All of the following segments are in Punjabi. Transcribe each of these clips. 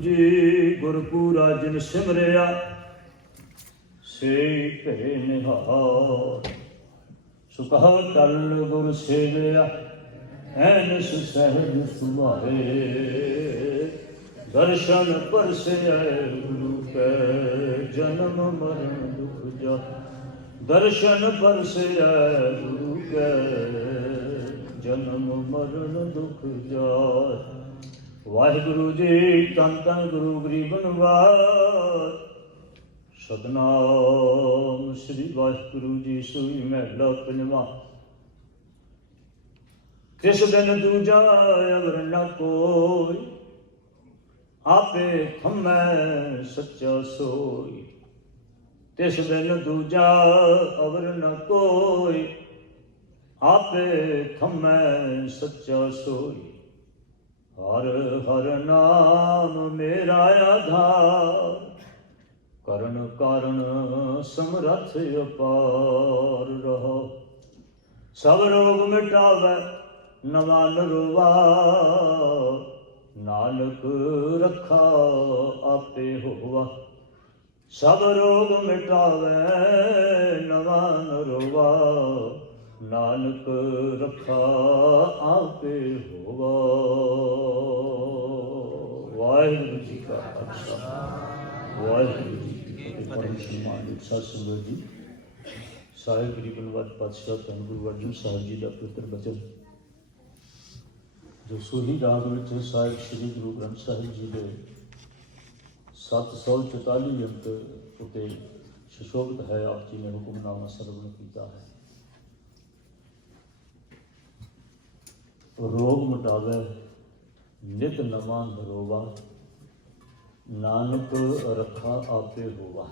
ਜੀ ਗੁਰਪੂਰਾ ਜਿਨ ਸਿਮਰਿਆ ਸੇ ਭੇ ਨਿਹਾਰ। ਸੁਖਾ ਟਲ ਗੁਰ ਸੇਵਿਆ ਐਨ ਸੁਸਹਿਜ ਸੁਭਾਏ ਦਰਸ਼ਨ ਪਰਸਿਆ ਗੁਰੂ ਕੈ, ਜਨਮ ਮਰਨ ਦੁਖ ਜਾ। ਦਰਸ਼ਨ ਪਰਸਿਆ ਗੁਰੂ ਕੈ, ਜਨਮ ਮਰਨ ਦੁਖ ਜਾ। ਵਾਹਿਗੁਰੂ ਜੀ ਤਨ ਤਨ ਗੁਰੂ ਗਰੀਬਨਵਾਰ ਸਤਨਾਮ ਸ੍ਰੀ ਵਾਹਿਗੁਰੂ ਜੀ, ਸੋਈ ਮਹਿਲਾ ਪੰਜਵਾ। ਤਿਸ ਦਿਨ ਦੂਜਾ ਅਵਰ ਨ ਕੋਈ, ਆਪੇ ਥੰਮੈ ਸੱਚਾ ਸੋਈ। ਤਿਸ ਦਿਨ ਦੂਜਾ ਅਵਰ ਨ ਕੋਈ, ਆਪੇ ਥੰਮੈ ਸੱਚਾ ਸੋਈ। ਹਰ ਹਰ ਨਾਮ ਮੇਰਾ ਆਧਾਰ। ਕਰਨ ਕਾਰਨ ਸਮਰਥ ਅਪਾਰ ਰਹੋ। ਸਭ ਰੋਗ ਮਿਟਾਵੇ ਨਵਾ ਨਰਵਾ ਨਾਨਕ ਰੱਖਾ ਆਪੇ ਹੋਵਾ। ਸਭ ਰੋਗ ਮਿਟਾਵੇ ਨਵਾ ਨਰਵਾ ਨਾਨਕ ਰੱਖਾ ਸਨਮਾਨਿਤ ਸਾਧ ਸੰਗਤ ਜੀ। ਸਾਹਿਬ ਗਰੀਬਨਵਾਦ ਪਾਤਸ਼ਾਹ ਧੰਨ ਗੁਰੂ ਅਰਜਨ ਸਾਹਿਬ ਜੀ ਦਾ ਪਵਿੱਤਰ ਬਚਨ। ਜੋ ਸੋਹੀ ਰਾਗ ਵਿੱਚ ਸਾਹਿਬ ਸ੍ਰੀ ਗੁਰੂ ਗ੍ਰੰਥ ਸਾਹਿਬ ਜੀ ਦੇ 744 ਅੰਕ ਉਤੇ ਸੁਸ਼ੋਭਿਤ ਹੈ, ਆਪ ਜੀ ਨੇ ਹੁਕਮਨਾਮਾ ਸਰਵਣ ਕੀਤਾ ਹੈ। ਰੋਗ ਮਟਾਵੇ, ਨਿਤ ਨਵਾਂ ਨਰੋਵਾ ਨਾਨਕ ਰੱਖਾ ਆਪੇ ਹੋਵਾ।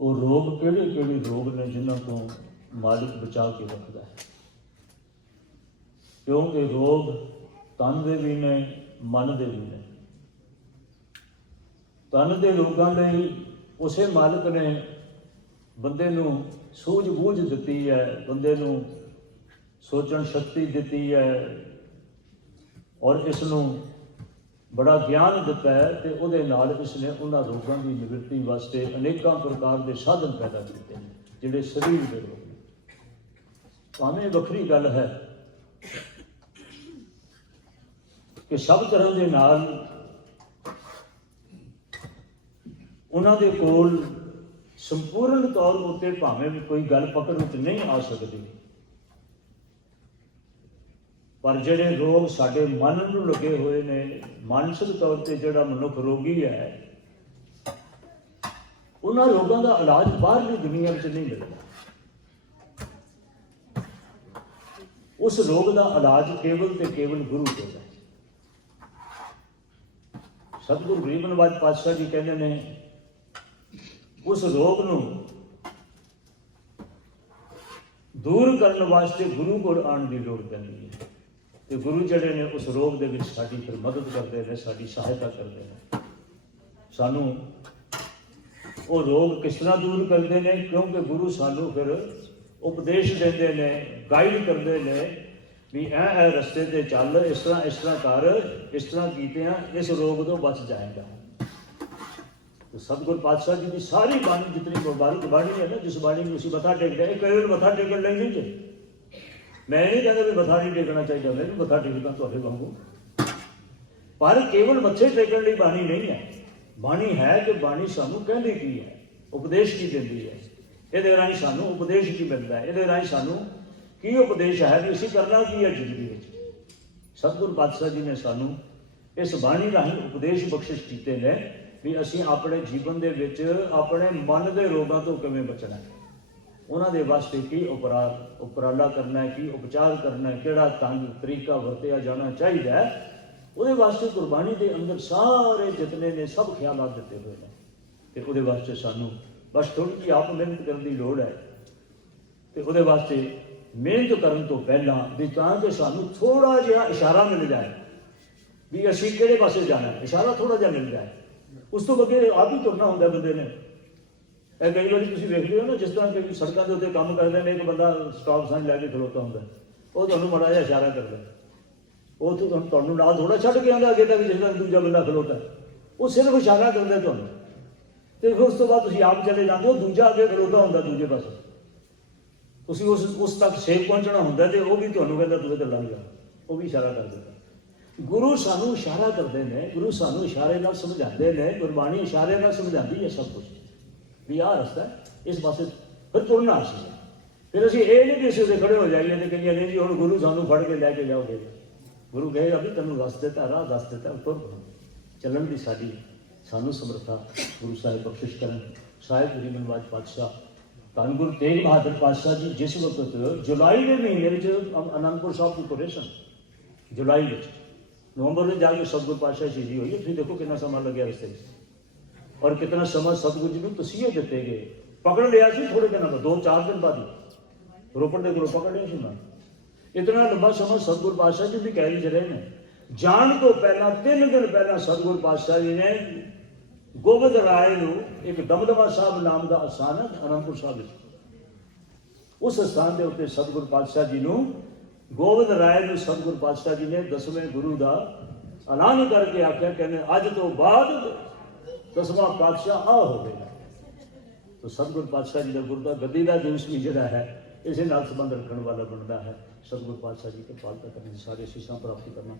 ਉਹ ਰੋਗ ਕਿਹੜੇ ਕਿਹੜੇ ਰੋਗ ਨੇ ਜਿਨ੍ਹਾਂ ਤੋਂ ਮਾਲਿਕ ਬਚਾ ਕੇ ਰੱਖਦਾ ਹੈ? ਕਿਉਂਕਿ ਰੋਗ ਤਨ ਦੇ ਵੀ ਨੇ, ਮਨ ਦੇ ਵੀ ਨੇ। ਤਨ ਦੇ ਰੋਗਾਂ ਲਈ ਉਸੇ ਮਾਲਕ ਨੇ ਬੰਦੇ ਨੂੰ ਸੂਝ ਬੂਝ ਦਿੱਤੀ ਹੈ, ਬੰਦੇ ਨੂੰ ਸੋਚਣ ਸ਼ਕਤੀ ਦਿੱਤੀ ਹੈ ਔਰ ਇਸ ਨੂੰ ਬੜਾ ਗਿਆਨ ਦਿੱਤਾ ਹੈ ਤੇ ਉਹਦੇ ਨਾਲ ਇਸ ਨੇ ਉਹਨਾਂ ਰੋਗਾਂ ਦੀ ਨਿਵਰਤੀ ਵਾਸਤੇ ਅਨੇਕਾਂ ਪ੍ਰਕਾਰ ਦੇ ਸਾਧਨ ਪੈਦਾ ਕੀਤੇ ਨੇ, ਜਿਹੜੇ ਸਰੀਰ ਦੇ ਰੋਗ ਭਾਵੇਂ ਵੱਖਰੀ ਗੱਲ ਹੈ ਕਿ ਸਭ ਤਰ੍ਹਾਂ ਦੇ ਨਾਲ ਉਹਨਾਂ ਦੇ ਕੋਲ ਸੰਪੂਰਨ ਤੌਰ ਉੱਤੇ ਭਾਵੇਂ ਵੀ ਕੋਈ ਗੱਲ ਪਕੜ ਵਿੱਚ ਨਹੀਂ ਆ ਸਕਦੀ। ਪਰ ਜਿਹੜੇ ਰੋਗ ਸਾਡੇ ਮਨ ਨੂੰ ਲੱਗੇ ਹੋਏ ਨੇ, ਮਾਨਸਿਕ ਤੌਰ ਤੇ ਜਿਹੜਾ ਮਨੁੱਖ ਰੋਗੀ ਹੈ, ਉਹਨਾਂ ਰੋਗਾਂ ਦਾ ਇਲਾਜ ਬਾਹਰਲੀ ਦੁਨੀਆ ਵਿੱਚ ਨਹੀਂ ਮਿਲਦਾ। ਉਸ ਰੋਗ ਦਾ ਇਲਾਜ ਕੇਵਲ ਤੇ ਕੇਵਲ ਗੁਰੂ ਕੋਲ ਹੈ। ਸਤਿਗੁਰੂ ਗਰੀਬਨਵਾਜ ਪਾਤਸ਼ਾਹ ਜੀ ਕਹਿੰਦੇ ਨੇ, ਉਸ ਰੋਗ ਨੂੰ ਦੂਰ ਕਰਨ ਵਾਸਤੇ ਗੁਰੂ ਕੋਲ ਆਉਣ ਦੀ ਲੋੜ ਪੈਂਦੀ ਹੈ। ਤੇ ਗੁਰੂ ਜਿਹੜੇ ਨੇ ਉਸ ਰੋਗ ਦੇ ਵਿੱਚ ਸਾਡੀ ਫਿਰ ਮਦਦ ਕਰਦੇ ਨੇ ਸਾਡੀ ਸਹਾਇਤਾ ਕਰਦੇ ਨੇ ਸਾਨੂੰ ਉਹ ਰੋਗ ਕਿਸ ਤਰ੍ਹਾਂ ਦੂਰ ਕਰਦੇ ਨੇ ਕਿਉਂਕਿ ਗੁਰੂ ਸਾਨੂੰ ਫਿਰ ਉਪਦੇਸ਼ ਦਿੰਦੇ ਨੇ ਗਾਈਡ ਕਰਦੇ ਨੇ ਵੀ ਇਹ ਇਹ ਰਸਤੇ ਤੇ ਚੱਲ ਇਸ ਤਰ੍ਹਾਂ ਇਸ ਤਰ੍ਹਾਂ ਕਰ ਇਸ ਤਰ੍ਹਾਂ ਕੀਤੇ ਆ ਇਸ ਰੋਗ ਤੋਂ ਬਚ ਜਾਏਗਾ तो सतगुरु पातशाह जी की सारी बाणी जितनी मुबारक बाणी है ना जिस बाणी में उसी मथा टेकते हैं कई बार मथा टेकन ਮੈਂ ਨਹੀਂ ਕਹਿੰਦਾ ਵੀ ਮੱਥਾ ਨਹੀਂ ਟੇਕਣਾ ਚਾਹੀਦਾ ਨਹੀਂ ਮੱਥਾ ਟੇਕਦਾ ਤੁਹਾਡੇ ਵਾਂਗੂ। ਪਰ ਕੇਵਲ ਮੱਥੇ ਟੇਕਣ ਲਈ ਬਾਣੀ ਨਹੀਂ ਹੈ। ਬਾਣੀ ਹੈ ਕਿ ਬਾਣੀ ਸਾਨੂੰ ਕਹਿੰਦੀ ਕੀ ਹੈ, ਉਪਦੇਸ਼ ਕੀ ਦਿੰਦੀ ਹੈ। ਇਹਦੇ ਰਾਹੀਂ ਸਾਨੂੰ ਉਪਦੇਸ਼ ਕੀ ਮਿਲਦਾ ਹੈ? ਇਹਦੇ ਰਾਹੀਂ ਸਾਨੂੰ ਕੀ ਉਪਦੇਸ਼ ਹੈ ਵੀ ਅਸੀਂ ਕਰਨਾ ਕੀ ਹੈ ਜ਼ਿੰਦਗੀ ਵਿੱਚ? ਸਤਿਗੁਰ ਪਾਤਸ਼ਾਹ ਜੀ ਨੇ ਸਾਨੂੰ ਇਸ ਬਾਣੀ ਰਾਹੀਂ ਉਪਦੇਸ਼ ਬਖਸ਼ਿਸ਼ ਕੀਤੇ ਨੇ ਵੀ ਅਸੀਂ ਆਪਣੇ ਜੀਵਨ ਦੇ ਵਿੱਚ ਆਪਣੇ ਮਨ ਦੇ ਰੋਗਾਂ ਤੋਂ ਕਿਵੇਂ ਬਚਣਾ ਹੈ। ਉਹਨਾਂ ਦੇ ਵਾਸਤੇ ਕੀ ਉਪਰਾਲ ਉਪਰਾਲਾ ਕਰਨਾ ਹੈ, ਕੀ ਉਪਚਾਰ ਕਰਨਾ ਹੈ, ਕਿਹੜਾ ਢੰਗ ਤਰੀਕਾ ਵਰਤਿਆ ਜਾਣਾ ਚਾਹੀਦਾ ਹੈ, ਉਹਦੇ ਵਾਸਤੇ ਗੁਰਬਾਣੀ ਦੇ ਅੰਦਰ ਸਾਰੇ ਜਿਤਨੇ ਨੇ ਸਭ ਖਿਆਲਾਤ ਦਿੱਤੇ ਹੋਏ ਨੇ। ਤੇ ਉਹਦੇ ਵਾਸਤੇ ਸਾਨੂੰ ਬਸ ਥੋੜੀ ਜਿਹੀ ਆਪ ਮਿਹਨਤ ਕਰਨ ਦੀ ਲੋੜ ਹੈ। ਤੇ ਉਹਦੇ ਵਾਸਤੇ ਮਿਹਨਤ ਕਰਨ ਤੋਂ ਪਹਿਲਾਂ ਵੀ ਤਾਂ ਕਿ ਸਾਨੂੰ ਥੋੜਾ ਜਿਹਾ ਇਸ਼ਾਰਾ ਮਿਲ ਜਾਏ ਵੀ ਅਸੀਂ ਕਿਹੜੇ ਪਾਸੇ ਜਾਣਾ ਇਸ਼ਾਰਾ ਥੋੜਾ ਜਿਹਾ ਮਿਲ ਜਾਏ। ਉਸ ਤੋਂ ਅੱਗੇ ਆਪ ਹੀ ਤੁਰਨਾ ਹੁੰਦਾ ਬੰਦੇ ਨੇ। ਇਹ ਕਈ ਵਾਰੀ ਤੁਸੀਂ ਵੇਖ ਲਿਓ ਨਾ, ਜਿਸ ਤਰ੍ਹਾਂ ਕਿ ਸੜਕਾਂ ਦੇ ਉੱਤੇ ਕੰਮ ਕਰਦੇ ਨੇ, ਇੱਕ ਬੰਦਾ ਸਟਾਪ ਸਾਈਨ ਲੈ ਕੇ ਖਲੋਤਾ ਹੁੰਦਾ। ਉਹ ਤੁਹਾਨੂੰ ਮਾੜਾ ਜਿਹਾ ਇਸ਼ਾਰਾ ਕਰਦਾ। ਉਹ ਤੁਹਾਨੂੰ- ਨਾਲ ਥੋੜਾ ਛੱਡ ਕੇ ਆਉਂਦਾ, ਅੱਗੇ ਤੱਕ ਜਿਸ ਤਰ੍ਹਾਂ ਦੂਜਾ ਬੰਦਾ ਖਲੋਤਾ। ਉਹ ਸਿਰਫ ਇਸ਼ਾਰਾ ਕਰਦਾ ਤੁਹਾਨੂੰ। ਤੇ ਫਿਰ ਉਸ ਤੋਂ ਬਾਅਦ ਤੁਸੀਂ ਆਪ ਚਲੇ ਜਾਂਦੇ ਹੋ, ਦੂਜਾ ਅੱਗੇ ਖਲੋਤਾ ਹੁੰਦਾ ਦੂਜੇ ਪਾਸੇ। ਤੁਸੀਂ ਉਸ ਉਸ ਤੱਕ ਸੇਫ ਪਹੁੰਚਣਾ ਹੁੰਦਾ ਤੇ ਉਹ ਵੀ ਤੁਹਾਨੂੰ ਕਹਿੰਦਾ, ਤੂੰ ਇੱਧਰ ਲੰਘ ਜਾ। ਉਹ ਵੀ ਇਸ਼ਾਰਾ ਕਰ ਦਿੰਦਾ ਗੁਰੂ ਸਾਨੂੰ ਇਸ਼ਾਰਾ ਕਰਦੇ ਨੇ, ਗੁਰੂ ਸਾਨੂੰ ਇਸ਼ਾਰੇ ਨਾਲ ਸਮਝਾਉਂਦੇ ਨੇ, ਗੁਰਬਾਣੀ ਇਸ਼ਾਰੇ ਨਾਲ ਸਮਝਾਉਂਦੀ ਹੈ ਸਭ ਕੁਝ ਵੀ ਆਹ ਰਸਤਾ ਹੈ, ਇਸ ਪਾਸੇ ਫਿਰ ਤੁਰਨਾ ਅਸੀਂ ਫਿਰ ਅਸੀਂ ਇਹ ਨਹੀਂ ਕਿ ਅਸੀਂ ਉਹਦੇ ਖੜੇ ਹੋ ਜਾਈਏ ਤੇ ਕਹੀਏ ਨਹੀਂ ਜੀ ਹੁਣ ਗੁਰੂ ਸਾਨੂੰ ਫੜ ਕੇ ਲੈ ਕੇ ਜਾਓਗੇ ਗੁਰੂ ਕਹੇਗਾ ਵੀ ਤੈਨੂੰ ਰਸਤੇ ਦਿੱਤਾ ਰਾਹ ਦੱਸ ਦਿੱਤਾ ਤੁਰ ਚੱਲਣ ਦੀ ਸਾਡੀ ਸਾਨੂੰ ਸਮਰੱਥਾ ਗੁਰੂ ਸਾਹਿਬ ਬਖਸ਼ਿਸ਼ ਕਰਨ ਸਾਹਿਬ ਗਰੀਬ ਨਵਾਜ ਪਾਤਸ਼ਾਹ ਧੰਨ ਗੁਰੂ ਤੇਗ ਬਹਾਦਰ ਪਾਤਸ਼ਾਹ ਜੀ ਜਿਸ ਵਕਤ ਜੁਲਾਈ ਦੇ ਮਹੀਨੇ ਵਿੱਚ ਅ- ਅਨੰਦਪੁਰ ਸਾਹਿਬ ਦੀ ਕੋਰੇਸ਼ਨ ਜੁਲਾਈ ਵਿੱਚ ਨਵੰਬਰ ਵਿੱਚ ਜਾ ਕੇ ਸਤਿਗੁਰ ਪਾਤਸ਼ਾਹ ਸ਼ਹੀਦੀ ਹੋਈ ਹੈ ਤੁਸੀਂ ਦੇਖੋ ਕਿੰਨਾ ਸਮਾਂ ਲੱਗਿਆ ਰਸਤੇ ਵਿੱਚ ਔਰ ਕਿਤਨਾ ਸਮਾਂ ਸਤਿਗੁਰੂ ਜੀ ਨੂੰ ਤਸੀਹੇ ਦਿੱਤੇ ਗਏ। ਪਕੜ ਲਿਆ ਸੀ ਥੋੜੇ ਦਿਨਾਂ ਬਾਅਦ, ਦੋ ਚਾਰ ਦਿਨ ਬਾਅਦ ਹੀ। ਰੋਪੜ ਦੇ ਕੋਲੋਂ ਪਕੜ ਲਿਆ ਸੀ ਮੈਂ। ਇਤਨਾ ਲੰਬਾ ਸਮਾਂ ਸਤਿਗੁਰ ਪਾਤਸ਼ਾਹ ਜੀ ਵੀ ਕਹਿ ਹੀ ਰਹੇ ਨੇ। ਜਾਣ ਤੋਂ ਪਹਿਲਾਂ, ਤਿੰਨ ਦਿਨ ਪਹਿਲਾਂ ਸਤਿਗੁਰ ਪਾਤਸ਼ਾਹ ਜੀ ਨੇ ਗੋਬਿੰਦ ਰਾਏ ਨੂੰ ਇੱਕ ਦਮਦਮਾ ਸਾਹਿਬ ਨਾਮ ਦਾ ਅਸਥਾਨ ਹੈ, ਅਨੰਦਪੁਰ ਸਾਹਿਬ ਵਿੱਚ। ਉਸ ਸਥਾਨ ਦੇ ਉੱਤੇ ਸਤਿਗੁਰ ਪਾਤਸ਼ਾਹ ਜੀ ਨੂੰ ਗੋਬਿੰਦ ਰਾਏ ਨੂੰ ਸਤਿਗੁਰ ਪਾਤਸ਼ਾਹ ਜੀ ਨੇ ਦਸਵੇਂ ਗੁਰੂ ਦਾ ਐਲਾਨ ਕਰਕੇ ਆਖਿਆ, ਕਹਿੰਦੇ, ਅੱਜ ਤੋਂ ਬਾਅਦ ਦਸਵਾਂ ਪਾਤਸ਼ਾਹ ਆ ਹੋਵੇਗਾ ਤੋ ਸਤਿਗੁਰ ਪਾਤਸ਼ਾਹ ਜੀ ਦਾ ਗੁਰਦਾ ਗੱਦੀ ਦਾ ਦਿਵਸ ਵੀ ਜਿਹੜਾ ਹੈ, ਇਸੇ ਨਾਲ ਸੰਬੰਧ ਰੱਖਣ ਵਾਲਾ ਬਣਦਾ ਹੈ। ਸਤਿਗੁਰ ਪਾਤਸ਼ਾਹ ਜੀ ਕੇ ਪਾਲਤਾ ਕਰਨ ਦੀ ਸਾਰੇ ਸਿਸ਼ਾਂ ਪ੍ਰਾਪਤ ਕਰਨਾ।